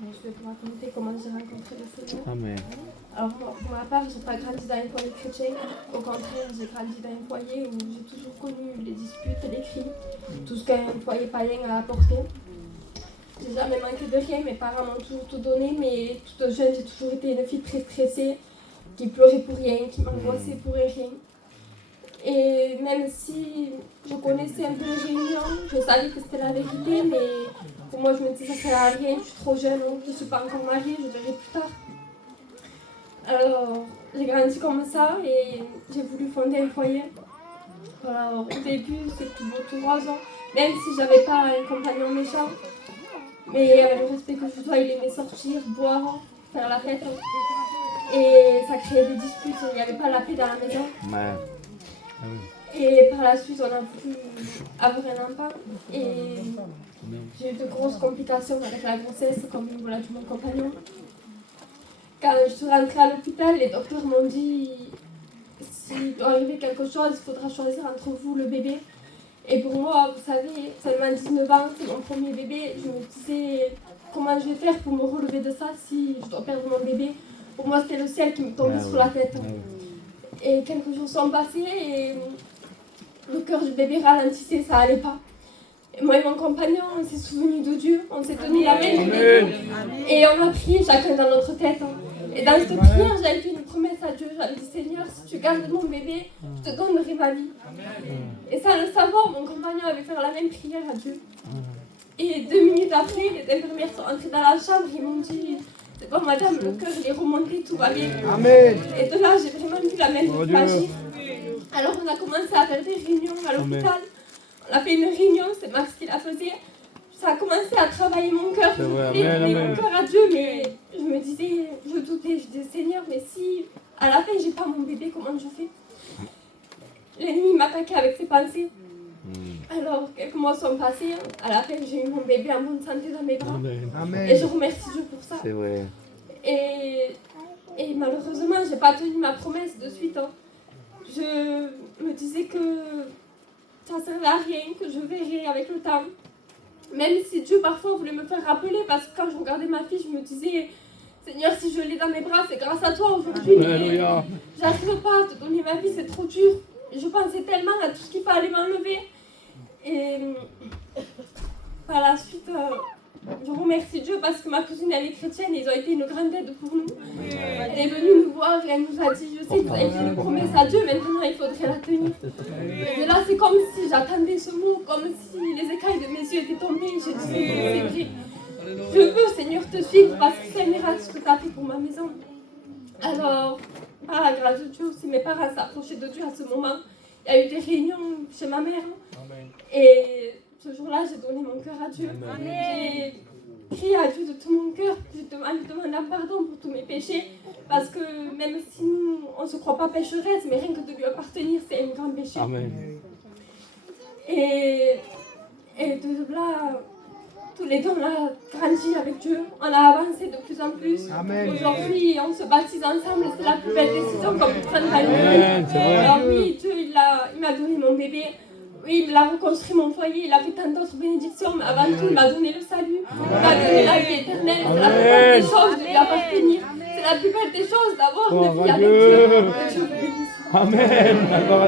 je vais vous raconter comment j'ai rencontré le Seigneur. Amen. Alors, moi, pour ma part, j'ai pas grandi dans un foyer chrétien. Au contraire, j'ai grandi dans un foyer où j'ai toujours connu les disputes, les cris, tout ce qu'un foyer païen a apporté. J'ai jamais manqué de rien, mes parents m'ont toujours tout donné, mais toute jeune, j'ai toujours été une fille très stressée, qui pleurait pour rien, qui m'angoissait pour rien. Et même si je connaissais un peu les réunions, je savais que c'était la vérité, mais pour moi, je me disais ça sert à rien, je suis trop jeune, je ne suis pas encore mariée, je verrai plus tard. Alors, j'ai grandi comme ça et j'ai voulu fonder un foyer. Alors, au début, c'était tout rose, même si j'avais pas un compagnon méchant. Mais avec le respect que je dois, il aimait sortir, boire, faire la fête. Et ça créait des disputes, il n'y avait pas la paix dans la maison. Amen. Et par la suite, on a voulu avoir un enfant. Et j'ai eu de grosses complications avec la grossesse, comme voilà, tout mon compagnon. Quand je suis rentrée à l'hôpital, les docteurs m'ont dit s'il doit arriver quelque chose, il faudra choisir entre vous le bébé. Et pour moi, vous savez, seulement 19 ans, c'est mon premier bébé. Je me disais comment je vais faire pour me relever de ça si je dois perdre mon bébé. Pour moi, c'était le ciel qui me tombait sur la tête. Et quelques jours sont passés et le cœur du bébé ralentissait, ça allait pas. Et moi et mon compagnon, on s'est souvenus de Dieu, on s'est tenu la main du bébé et on a prié chacun dans notre tête. Et dans cette prière, j'avais fait une promesse à Dieu. J'avais dit, Seigneur, si tu gardes mon bébé, je te donnerai ma vie. Et sans le savoir, mon compagnon avait fait la même prière à Dieu. Et 2 minutes après, les infirmières sont entrées dans la chambre, ils m'ont dit, c'est bon madame, le cœur il est remonté, tout va bien. Amen. Et de là, j'ai vraiment vu la main de Dieu agir. Alors on a commencé à faire des réunions à l'hôpital. On a fait une réunion, c'est Max qui la faisait. Ça a commencé à travailler mon cœur. Je voulais donner mon cœur à Dieu, mais je me disais, je doutais, je disais Seigneur, mais si à la fin j'ai pas mon bébé, comment je fais? L'ennemi m'attaquait avec ses pensées. Alors quelques mois sont passés, à la fin j'ai eu mon bébé en bonne santé dans mes bras. Amen. Et je remercie Dieu pour ça. C'est vrai. Et malheureusement, j'ai pas tenu ma promesse de suite. Je me disais que ça servait à rien, que je verrais avec le temps. Même si Dieu parfois voulait me faire rappeler, parce que quand je regardais ma fille, je me disais, Seigneur, si je l'ai dans mes bras, c'est grâce à toi aujourd'hui. Mais j'arrive pas à te donner ma vie, c'est trop dur. Je pensais tellement à tout ce qu'il fallait m'enlever. Et par la suite, je remercie Dieu parce que ma cousine elle est chrétienne et ils ont été une grande aide pour nous. Elle est venue nous voir et elle nous a dit, je sais que vous avez fait une promesse à Dieu, maintenant il faudrait la tenir. Et là c'est comme si j'attendais ce mot, comme si les écailles de mes yeux étaient tombées. J'ai dit, c'est vrai. Je veux Seigneur te suivre parce que c'est un miracle ce que tu as fait pour ma maison. Alors, par la grâce de Dieu aussi, mes parents s'approchaient de Dieu à ce moment. Il y a eu des réunions chez ma mère. Et ce jour-là, j'ai donné mon cœur à Dieu. J'ai crié à Dieu de tout mon cœur. Je demandé pardon pour tous mes péchés. Parce que même si nous, on ne se croit pas pécheresse, mais rien que de lui appartenir, c'est un grand péché. Amen. Et de là, tous les deux, on a grandi avec Dieu. On a avancé de plus en plus. Amen. Aujourd'hui, on se baptise ensemble. C'est la plus belle décision qu'on peut prendre à Amen, c'est vrai. Alors oui, Dieu, il m'a donné mon bébé. Oui, il a reconstruit mon foyer, il a fait tant d'autres bénédictions, mais avant tout, il m'a donné le salut. Il m'a donné la vie éternelle. C'est la plus belle des choses de lui appartenir. C'est la plus belle des choses d'avoir une vie avec Dieu. Que Dieu vous bénisse. Amen.